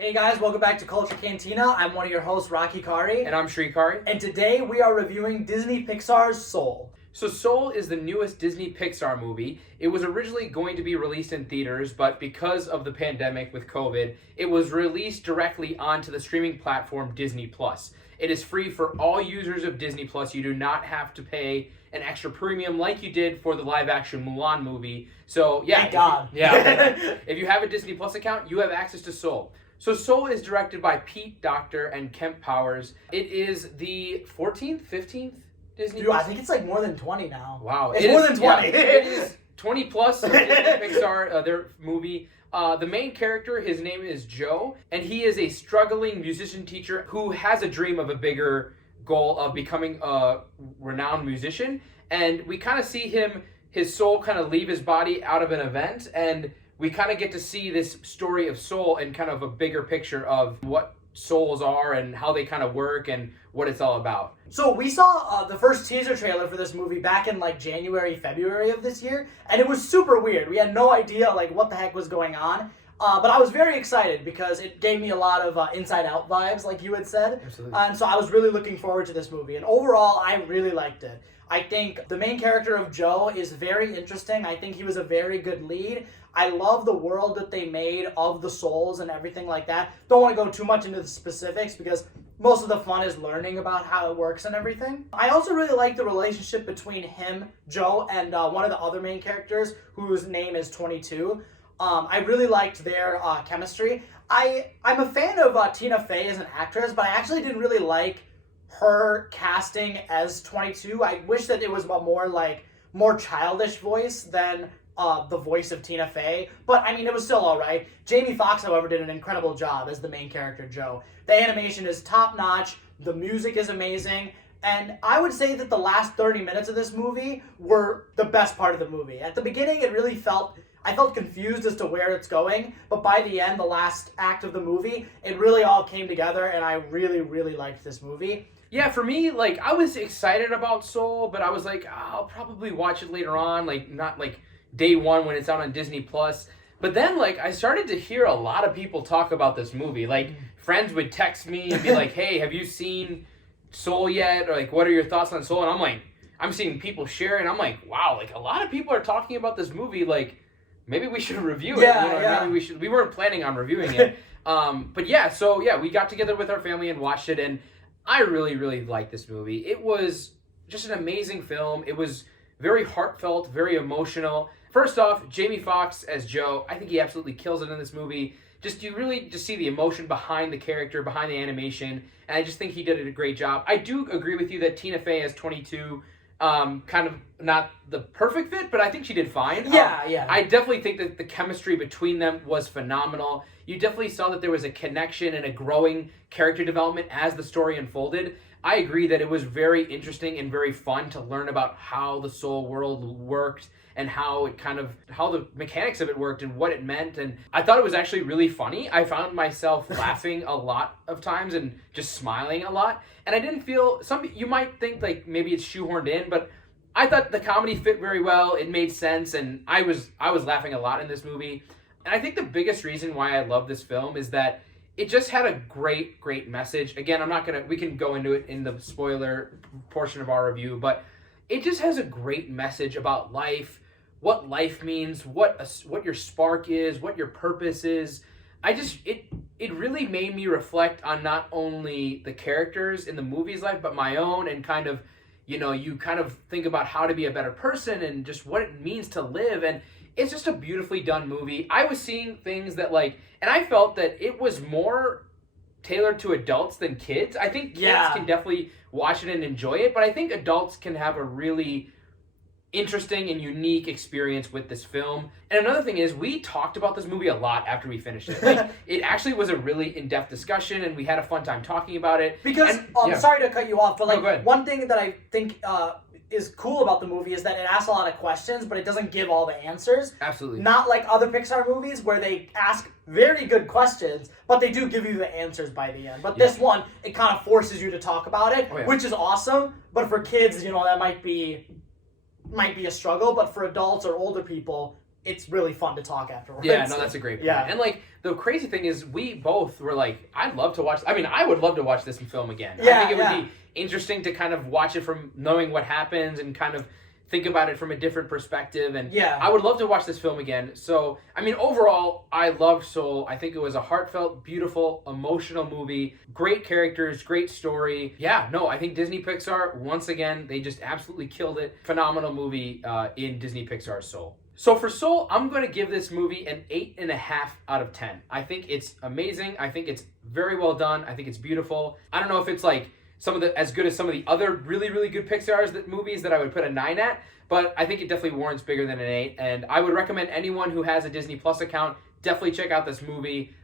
Hey guys, welcome back to Culture Cantina. I'm one of your hosts, Rocky Kari. And I'm Shrikari. And today we are reviewing Disney Pixar's Soul. So Soul is the newest Disney Pixar movie. It was originally going to be released in theaters, but because of the pandemic with COVID, it was released directly onto the streaming platform Disney+. It is free for all users of Disney+. You do not have to pay an extra premium like you did for the live-action Mulan movie. So yeah, Thank God. If you have a Disney+ account, you have access to Soul. So Soul is directed by Pete Docter and Kemp Powers. It is the 14th, 15th Disney. Dude, I think it's like more than 20 now. Wow. It's more than 20. Yeah, it is 20 plus of Disney Pixar, their movie. The main character, his name is Joe, and he is a struggling musician teacher who has a dream of a bigger goal of becoming a renowned musician. And we kind of see his soul kind of leave his body out of an event, and we kind of get to see this story of soul and kind of a bigger picture of what souls are and how they kind of work and what it's all about. So we saw the first teaser trailer for this movie back in like January, February of this year, and it was super weird. We had no idea like what the heck was going on. But I was very excited because it gave me a lot of Inside Out vibes, like you had said. Absolutely. And so I was really looking forward to this movie. And overall, I really liked it. I think the main character of Joe is very interesting. I think he was a very good lead. I love the world that they made of the souls and everything like that. Don't want to go too much into the specifics because most of the fun is learning about how it works and everything. I also really like the relationship between him, Joe, and one of the other main characters whose name is 22. I really liked their chemistry. I'm a fan of Tina Fey as an actress, but I actually didn't really like her casting as 22. I wish that it was a more childish voice than the voice of Tina Fey. But I mean, it was still all right. Jamie Foxx, however, did an incredible job as the main character, Joe. The animation is top notch. The music is amazing. And I would say that the last 30 minutes of this movie were the best part of the movie. At the beginning, I felt confused as to where it's going, but by the end, the last act of the movie, it really all came together, and I really, really liked this movie. Yeah, for me, like, I was excited about Soul, but I was like, I'll probably watch it later on, like, not like day one when it's out on Disney+. But then, like, I started to hear a lot of people talk about this movie. Like, friends would text me and be like, hey, have you seen Soul yet? Or, like, what are your thoughts on Soul? And I'm like, I'm seeing people share, and I'm like, wow, like, a lot of people are talking about this movie, like, maybe we should review it. Yeah. Maybe we weren't planning on reviewing it. But yeah, so yeah, we got together with our family and watched it, and I really, really liked this movie. It was just an amazing film. It was very heartfelt, very emotional. First off, Jamie Foxx as Joe, I think he absolutely kills it in this movie. You really just see the emotion behind the character, behind the animation, and I just think he did a great job. I do agree with you that Tina Fey as 22, kind of not the perfect fit, but I think she did fine. Yeah. I definitely think that the chemistry between them was phenomenal. You definitely saw that there was a connection and a growing character development as the story unfolded. I agree that it was very interesting and very fun to learn about how the soul world worked and how the mechanics of it worked and what it meant. And I thought it was actually really funny. I found myself laughing a lot of times and just smiling a lot. And I didn't feel, you might think like maybe it's shoehorned in, but I thought the comedy fit very well. It made sense, and I was laughing a lot in this movie. And I think the biggest reason why I love this film is that it just had a great message. Again, we can go into it in the spoiler portion of our review, but it just has a great message about life, what life means, what your spark is, what your purpose is. It really made me reflect on not only the characters in the movie's life, but my own, and kind of, you kind of think about how to be a better person and just what it means to live. And it's just a beautifully done movie. I was seeing things that and I felt that it was more tailored to adults than kids. I think kids can definitely watch it and enjoy it, but I think adults can have a really interesting and unique experience with this film. And another thing is, we talked about this movie a lot after we finished it. Like, it actually was a really in-depth discussion, and we had a fun time talking about it. Because, sorry to cut you off, but No, one thing that I think is cool about the movie is that it asks a lot of questions, but it doesn't give all the answers. Absolutely. Not like other Pixar movies where they ask very good questions, but they do give you the answers by the end. But this one, it kind of forces you to talk about it, which is awesome. But for kids, that might be a struggle. But for adults or older people, it's really fun to talk afterwards. Yeah, no, that's a great point. Yeah. And like the crazy thing is, we both were like, I'd love to watch. I mean, I would love to watch this film again. Yeah, I think it would be interesting to kind of watch it from knowing what happens and kind of think about it from a different perspective. And I would love to watch this film again. So, I mean, overall, I loved Soul. I think it was a heartfelt, beautiful, emotional movie. Great characters, great story. Yeah, no, I think Disney Pixar, once again, they just absolutely killed it. Phenomenal movie in Disney Pixar's Soul. So for Soul, I'm going to give this movie an 8.5 out of 10. I think it's amazing. I think it's very well done. I think it's beautiful. I don't know if it's like as good as some of the other really, really good Pixar's movies that I would put a 9 at, but I think it definitely warrants bigger than an 8. And I would recommend anyone who has a Disney Plus account definitely check out this movie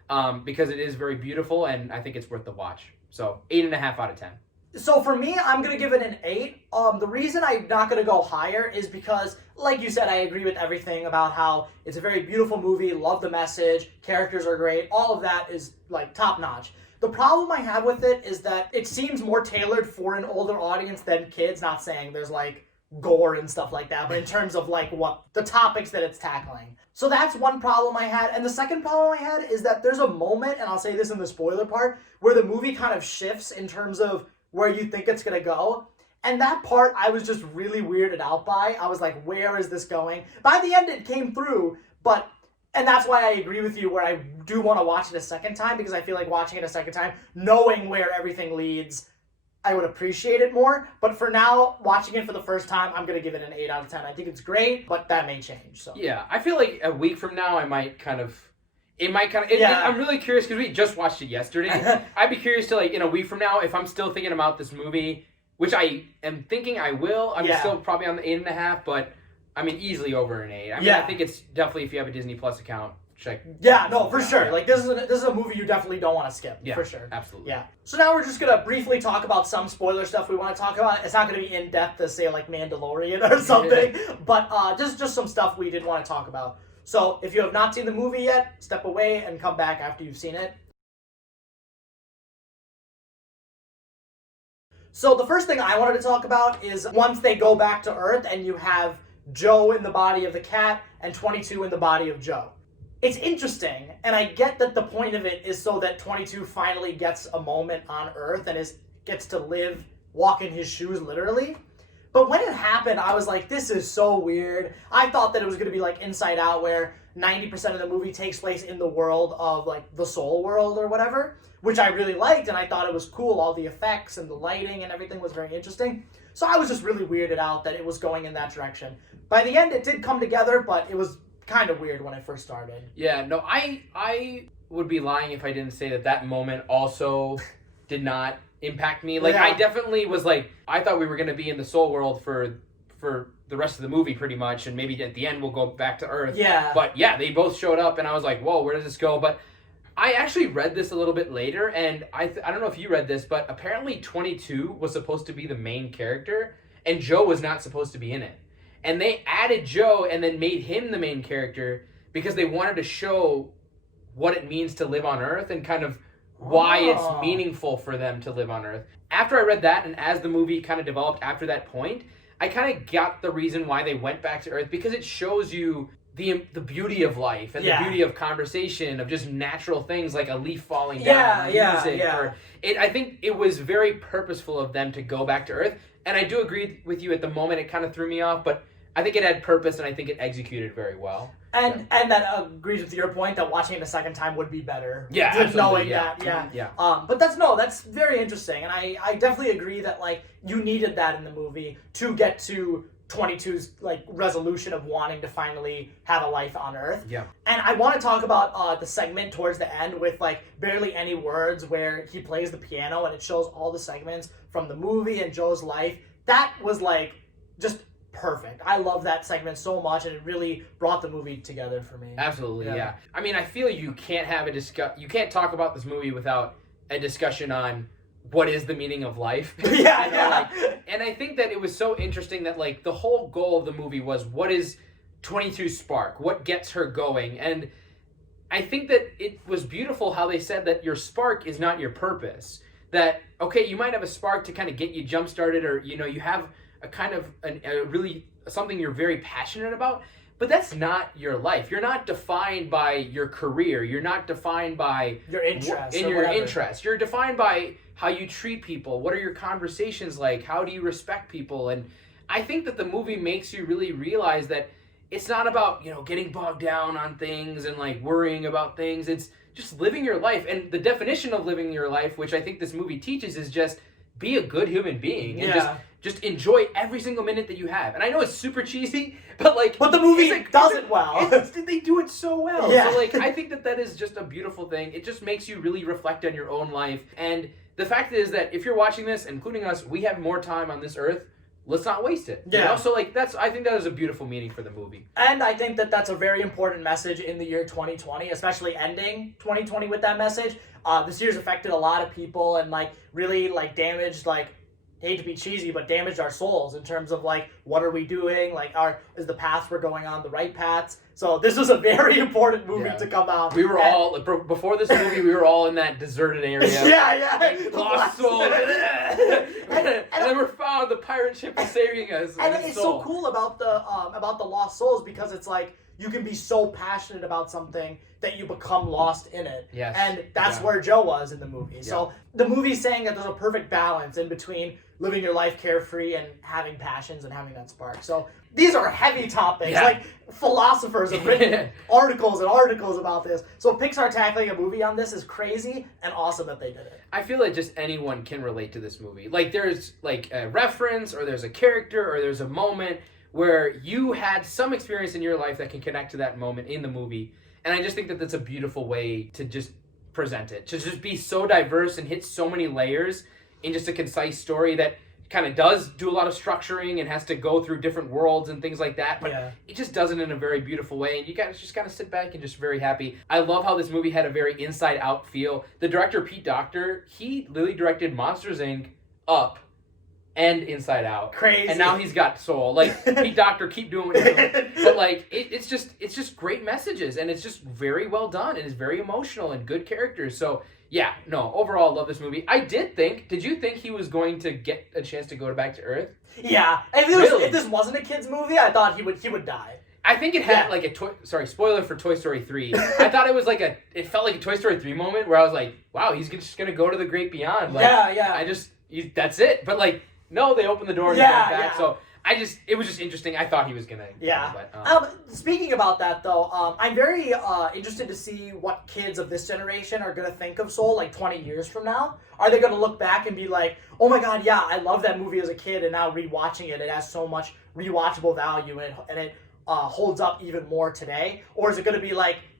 because it is very beautiful and I think it's worth the watch. So 8.5 out of 10. So for me, I'm going to give it an 8. The reason I'm not going to go higher is because, like you said, I agree with everything about how it's a very beautiful movie, love the message, characters are great, all of that is like top notch. The problem I have with it is that it seems more tailored for an older audience than kids, not saying there's like gore and stuff like that, but in terms of like what the topics that it's tackling. So that's one problem I had. And the second problem I had is that there's a moment, and I'll say this in the spoiler part, where the movie kind of shifts in terms of where you think it's going to go. And that part I was just really weirded out by. I was like, where is this going? By the end it came through, and that's why I agree with you where I do want to watch it a second time, because I feel like watching it a second time, knowing where everything leads, I would appreciate it more. But for now, watching it for the first time, I'm going to give it an 8 out of 10. I think it's great, but that may change. So yeah, I feel like a week from now, I'm really curious because we just watched it yesterday. I'd be curious to, like, in a week from now, if I'm still thinking about this movie, which I am thinking I will. I'm still probably on the 8.5, but I mean, easily over an 8. I mean, I think it's definitely, if you have a Disney Plus account, check. Yeah, no, for sure. Yeah. Like, this is a movie you definitely don't want to skip, for sure. Absolutely. Yeah. So now we're just going to briefly talk about some spoiler stuff we want to talk about. It's not going to be in-depth to say, like, Mandalorian or something, but just some stuff we did want to talk about. So if you have not seen the movie yet, step away and come back after you've seen it. So the first thing I wanted to talk about is once they go back to Earth and you have Joe in the body of the cat and 22 in the body of Joe. It's interesting, and I get that the point of it is so that 22 finally gets a moment on Earth and gets to walk in his shoes literally. But when it happened, I was like, this is so weird. I thought that it was going to be like Inside Out, where 90% of the movie takes place in the world of like the soul world or whatever, which I really liked, and I thought it was cool. All the effects and the lighting and everything was very interesting. So I was just really weirded out that it was going in that direction. By the end, it did come together, but it was kind of weird when I first started. Yeah, no, I would be lying if I didn't say that moment also did not impact me. Like, I definitely was like, I thought we were going to be in the soul world for the rest of the movie pretty much, and maybe at the end we'll go back to Earth. Yeah. But yeah, they both showed up, and I was like, whoa, where does this go? But I actually read this a little bit later, and I don't know if you read this, but apparently 22 was supposed to be the main character, and Joe was not supposed to be in it. And they added Joe and then made him the main character because they wanted to show what it means to live on Earth and kind of why it's meaningful for them to live on Earth. After I read that, and as the movie kind of developed after that point, I kind of got the reason why they went back to Earth, because it shows you the beauty of life and the beauty of conversation, of just natural things like a leaf falling down, music. I think it was very purposeful of them to go back to Earth. And I do agree with you, at the moment it kind of threw me off, but I think it had purpose, and I think it executed very well. And that agrees with your point that watching it a second time would be better. Yeah, absolutely. Knowing that. But that's very interesting, and I definitely agree that like you needed that in the movie to get to 22's like resolution of wanting to finally have a life on Earth. Yeah. And I want to talk about the segment towards the end with like barely any words, where he plays the piano and it shows all the segments from the movie and Joe's life. That was like just perfect. I love that segment so much, and it really brought the movie together for me. Absolutely, yeah. I mean, I feel you can't have you can't talk about this movie without a discussion on what is the meaning of life. And I think that it was so interesting that like the whole goal of the movie was, what is 22's spark? What gets her going? And I think that it was beautiful how they said that your spark is not your purpose. That, okay, you might have a spark to kind of get you jump started, or, you know, you have a kind of a really something you're very passionate about, But that's not your life. You're not defined by your career. You're not defined by your interests. Your interests. You're defined by how you treat people. What are your conversations like? How do you respect people? And I think that the movie makes you really realize that it's not about, getting bogged down on things and like worrying about things. It's just living your life. And the definition of living your life, which I think this movie teaches, is just be a good human being and just enjoy every single minute that you have. And I know it's super cheesy, but the movie does it well. They do it so well. Yeah. So I think that is just a beautiful thing. It just makes you really reflect on your own life. And the fact is that if you're watching this, including us, we have more time on this earth. Let's not waste it. Yeah. So I think that is a beautiful meaning for the movie. And I think that that's a very important message in the year 2020, especially ending 2020 with that message. This year's affected a lot of people and really damaged hate to be cheesy, but damaged our souls in terms of what are we doing? Is the path we're going on the right paths? So this was a very important movie to come out. We were all before this movie. We were all in that deserted area. Yeah. Lost souls. and then we're found. The pirate ship is saving us. And it's so cool about the lost souls because it's you can be so passionate about something that you become lost in it. Yes. And that's where Joe was in the movie. So the movie's saying that there's a perfect balance in between living your life carefree and having passions and having that spark. So these are heavy topics. Yeah. Philosophers have written articles and articles about this. So Pixar tackling a movie on this is crazy and awesome that they did it. I feel like just anyone can relate to this movie. There's a reference or there's a character or there's a moment where you had some experience in your life that can connect to that moment in the movie. And I just think that that's a beautiful way to just present it. To just be so diverse and hit so many layers in just a concise story that kind of does do a lot of structuring and has to go through different worlds and things like that. But it just does it in a very beautiful way. And you guys just kind of sit back and just very happy. I love how this movie had a very Inside Out feel. The director, Pete Docter, he literally directed Monsters, Inc., Up, and Inside Out. Crazy. And now he's got Soul. Pete Docter, keep doing what you're doing. But it's just great messages and it's just very well done and it's very emotional and good characters. So overall love this movie. Did you think he was going to get a chance to go back to Earth? Yeah. If this wasn't a kid's movie, I thought he would die. I think it had spoiler for Toy Story 3. I thought it was it felt like a Toy Story 3 moment where I was like, wow, he's just going to go to the great beyond. That's it. But no, they opened the door and he went back. Yeah. So it was just interesting. I thought he was gonna. Speaking about that though, I'm very interested to see what kids of this generation are gonna think of Soul 20 years from now. Are they gonna look back and be like, oh my god, yeah, I love that movie as a kid, and now rewatching it has so much rewatchable value and it holds up even more today? Or is it gonna be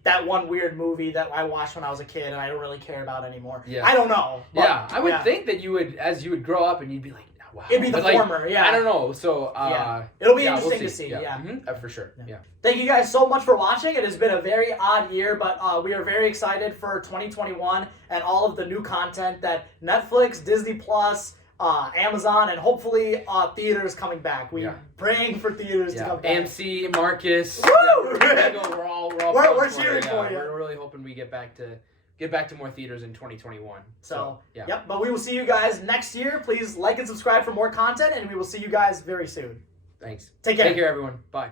that one weird movie that I watched when I was a kid and I don't really care about anymore? Yeah. I don't know. I would think that you would, as you would grow up, and you'd be like, wow. It'd be the former, I don't know. So, it'll be interesting to see. Yeah. Mm-hmm. For sure. Yeah. Thank you guys so much for watching. It has been a very odd year, but we are very excited for 2021 and all of the new content that Netflix, Disney Plus, Amazon, and hopefully theaters coming back. We're praying for theaters to come back. AMC, Marcus. Woo! We're all we're cheering for you. We're really hoping we get back to more theaters in 2021. But we will see you guys next year. Please like and subscribe for more content, and we will see you guys very soon. Thanks. Take care. Take care, everyone. Bye.